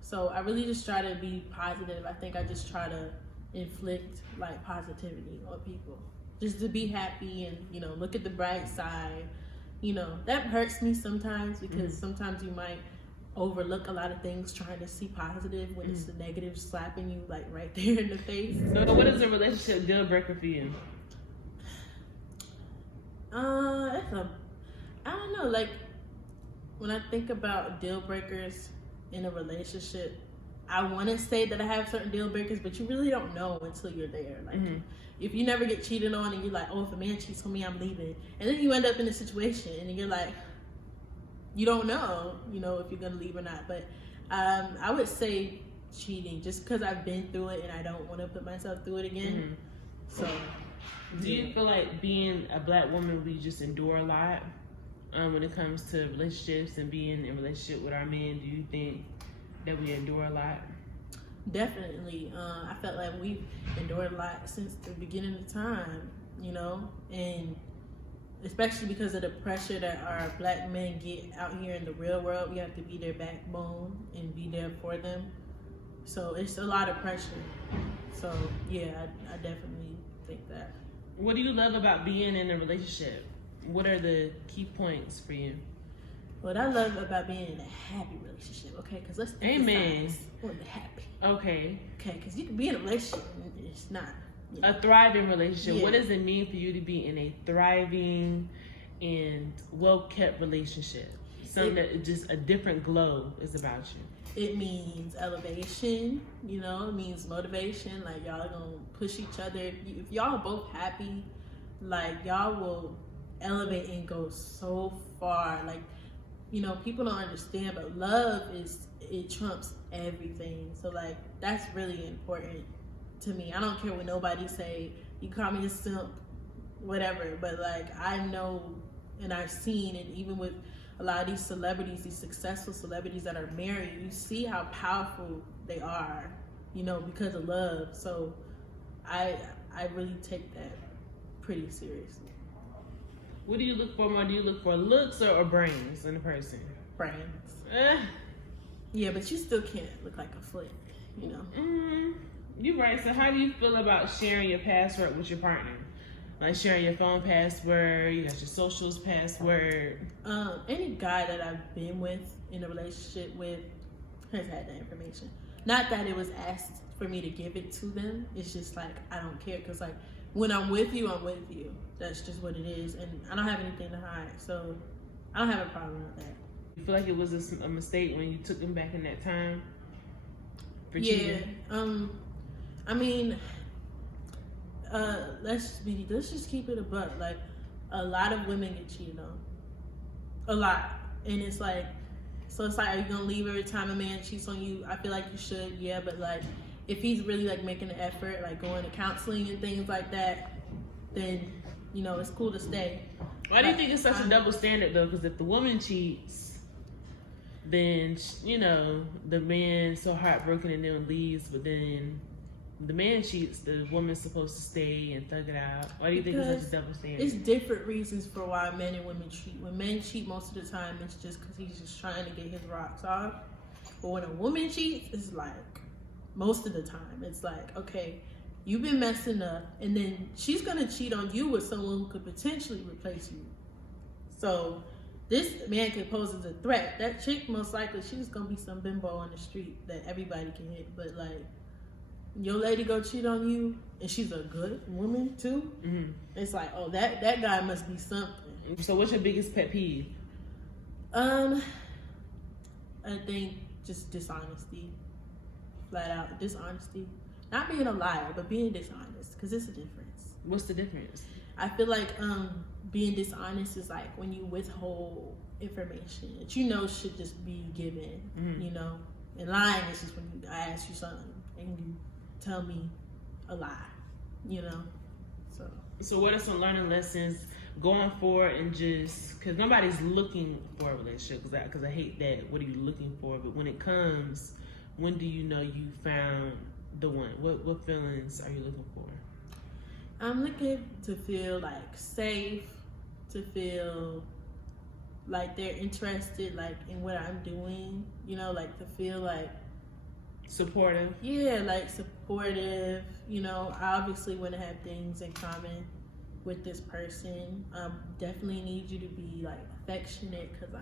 So I really just try to be positive. I think I just try to inflict like positivity on people, just to be happy and, you know, look at the bright side. You know, that hurts me sometimes because sometimes you might overlook a lot of things trying to see positive when it's the negative slapping you like right there in the face. So what is a relationship deal breaker for you? I don't know, like when I think about deal breakers in a relationship, I want to say that I have certain deal breakers, but you really don't know until you're there. Like, if you never get cheated on and you're like, oh, if a man cheats on me, I'm leaving. And then you end up in a situation and you're like, you don't know, you know, if you're going to leave or not. But I would say cheating, just because I've been through it and I don't want to put myself through it again. So, do you feel like being a black woman, we just endure a lot when it comes to relationships and being in a relationship with our men? Do you think that we endure a lot? Definitely. I felt like we've endured a lot since the beginning of time, you know, and especially because of the pressure that our black men get out here in the real world. We have to be their backbone and be there for them. So it's a lot of pressure. So yeah, I definitely think that. What do you love about being in a relationship? What are the key points for you? What I love about being in a happy relationship, okay? Because let's emphasize on the happy. Okay. Okay, because you can be in a relationship and it's not. You know. A thriving relationship. Yeah. What does it mean for you to be in a thriving and well-kept relationship? Something that just a different glow is about you. It means elevation, you know, it means motivation. Like, y'all are going to push each other. If y'all are both happy, like, y'all will elevate and go so far. Like, you know, people don't understand, but love it trumps everything. So, like, that's really important to me. I don't care what nobody say. You call me a simp, whatever. But, like, I know and I've seen, and even with a lot of these celebrities, these successful celebrities that are married, you see how powerful they are, you know, because of love. So I really take that pretty seriously. What do you look for more? Do you look for looks or brains in a person? Brains. Yeah, but you still can't look like a foot, you know. You're right. So how do you feel about sharing your password with your partner? Like sharing your phone password, you got your socials password. Any guy that I've been with, in a relationship with, has had that information. Not that it was asked for me to give it to them. It's just like, I don't care. Because like, when I'm with you, I'm with you. That's just what it is. And I don't have anything to hide. So I don't have a problem with that. You feel like it was a mistake when you took him back in that time? For cheating? I mean, let's just keep it a buck. Like, a lot of women get cheated on, a lot, and it's like, so it's like, are you gonna leave every time a man cheats on you? I feel like you should, yeah, but like, if he's really like making an effort, like going to counseling and things like that, then, you know, it's cool to stay. Why do you think it's such a double standard though? Because if the woman cheats, then, you know, the man's so heartbroken and then leaves, but then the man cheats, the woman's supposed to stay and thug it out. Why do you think it's such a double standard? It's different reasons for why men and women cheat. When men cheat, most of the time, it's just because he's just trying to get his rocks off. But when a woman cheats, it's like, most of the time, it's like, okay, you've been messing up, and then she's going to cheat on you with someone who could potentially replace you. So this man could pose as a threat. That chick, most likely, she's going to be some bimbo on the street that everybody can hit. But like, your lady go cheat on you, and she's a good woman too. It's like, oh, that guy must be something. So what's your biggest pet peeve? I think just dishonesty. Flat out dishonesty. Not being a liar, but being dishonest, because it's a difference. What's the difference? I feel like being dishonest is like when you withhold information that you know should just be given, you know. And lying is just when I ask you something and you tell me a lie, you know. So what are some learning lessons going forward, and just because nobody's looking for a relationship, because I hate that. What are you looking for? But when it comes, when do you know you found the one? What feelings are you looking for? I'm looking to feel like safe, to feel like they're interested like in what I'm doing, you know, like to feel like supportive. Yeah, like supportive. You know, I obviously want to have things in common with this person. Definitely need you to be like affectionate because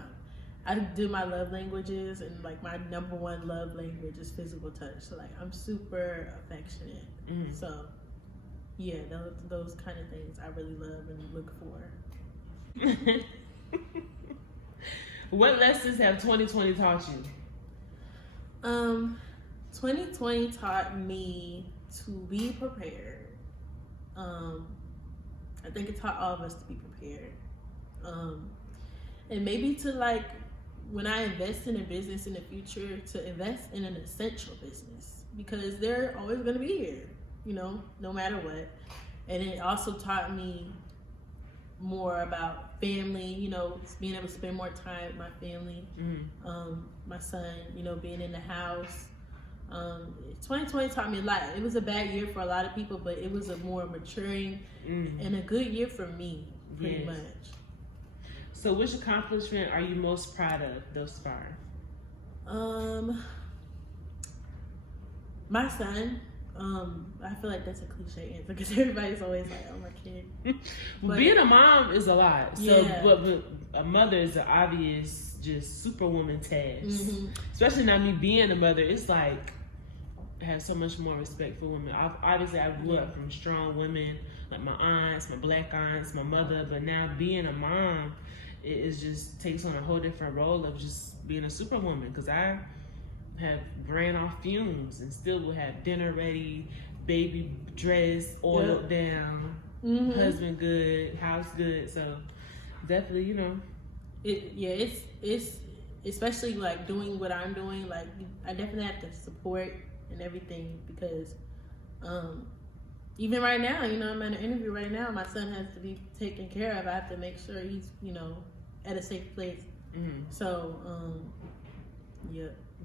I do my love languages, and like my number one love language is physical touch. So like I'm super affectionate. So yeah, those kind of things I really love and look for. What lessons have 2020 taught you? 2020 taught me to be prepared. I think it taught all of us to be prepared. And maybe to like, when I invest in a business in the future, to invest in an essential business because they're always going to be here, you know, no matter what. And it also taught me more about family, you know, being able to spend more time with my family, my son, you know, being in the house. 2020 taught me a lot. It was a bad year for a lot of people, but it was a more maturing and a good year for me, pretty much. So which accomplishment are you most proud of thus far? My son. I feel like that's a cliche answer because everybody's always like, "Oh, my kid." But being a mom is a lot. So, but a mother is an obvious, just superwoman task. Especially now me being a mother, it's like I have so much more respect for women. Obviously, I grew up from strong women, like my aunts, my black aunts, my mother. But now being a mom, it is just takes on a whole different role of just being a superwoman. Because I have ran off fumes and still will have dinner ready, baby dressed, oiled down, husband good, house good. So definitely, you know, it's especially like doing what I'm doing. Like I definitely have to support and everything because even right now, you know, I'm in an interview right now. My son has to be taken care of. I have to make sure he's, you know, at a safe place. So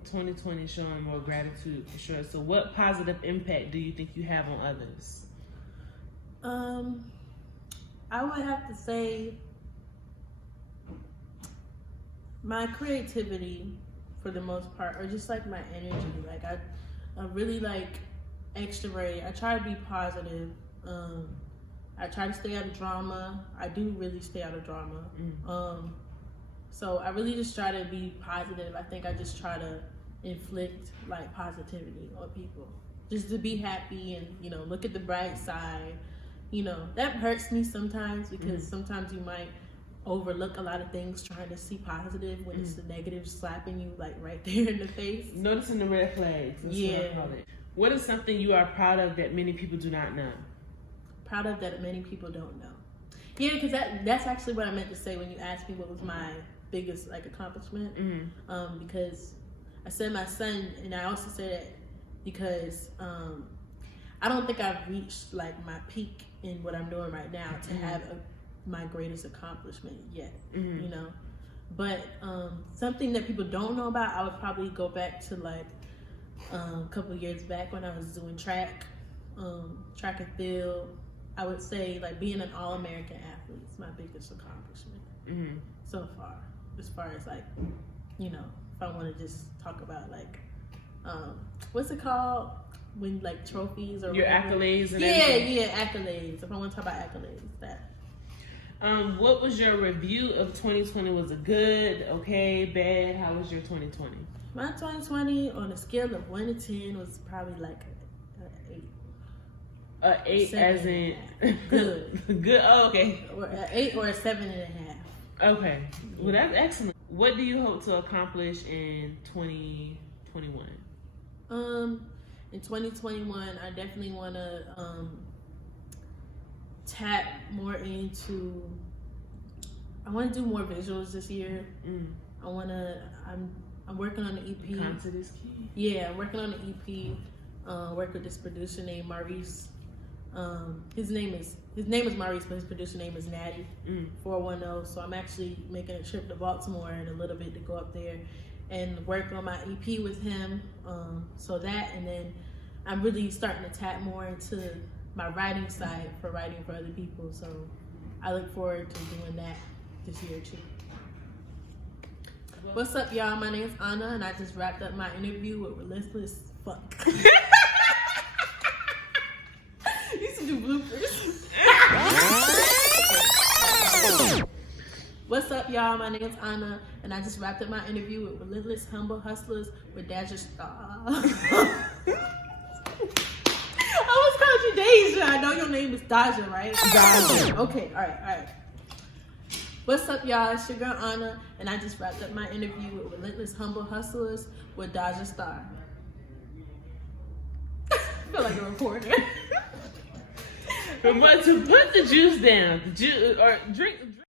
2020 showing more gratitude for sure. So what positive impact do you think you have on others? I would have to say my creativity for the most part, or just like my energy. Like I really like extrovert. I try to be positive. I try to stay out of drama. I do really stay out of drama. So I really just try to be positive. I think I just try to inflict like positivity on people, just to be happy and, you know, look at the bright side. You know, that hurts me sometimes because sometimes you might overlook a lot of things trying to see positive when it's the negative slapping you like right there in the face. Noticing the red flags. That's what I call it. What is something you are proud of that many people do not know? Proud of that many people don't know. Yeah, because that's actually what I meant to say when you asked me what was my biggest like accomplishment. Because I said my son, and I also said it because I don't think I've reached like my peak in what I'm doing right now to have my greatest accomplishment yet. You know, but something that people don't know about, I would probably go back to like a couple of years back when I was doing track and field. I would say like being an All-American athlete is my biggest accomplishment so far. As far as like, you know, if I want to just talk about like, what's it called when like trophies or your whatever. Accolades and everything. Accolades. If I want to talk about accolades, that. What was your review of 2020? Was it good, okay, bad? How was your 2020? My 2020 on a scale of 1 to 10 was probably like an 8. 8 as in good. Good. Oh, okay. Or an 8 or a 7.5. Okay. Well, that's excellent. What do you hope to accomplish in 2021? In 2021, I definitely want to tap more into. I want to do more visuals this year. I want to. I'm working on the EP. Content is key. Yeah, I'm working on the EP. Work with this producer named Maurice. His name is Maurice, but his producer name is Natty 410. So I'm actually making a trip to Baltimore in a little bit to go up there and work on my EP with him. So that, and then I'm really starting to tap more into my writing side for writing for other people. So I look forward to doing that this year too. What's up, y'all? My name's Anna, and I just wrapped up my interview with Relentless Fuck. Used to do bloopers. What's up, y'all? My name's Anna, and I just wrapped up my interview with Relentless Humble Hustlers with Daja Star. I almost called you Deja. I know your name is Daja, right? Daja. Okay, all right. What's up, y'all? It's your girl Anna, and I just wrapped up my interview with Relentless Humble Hustlers with Daja Star. I feel like a reporter. But to put the juice down, or drink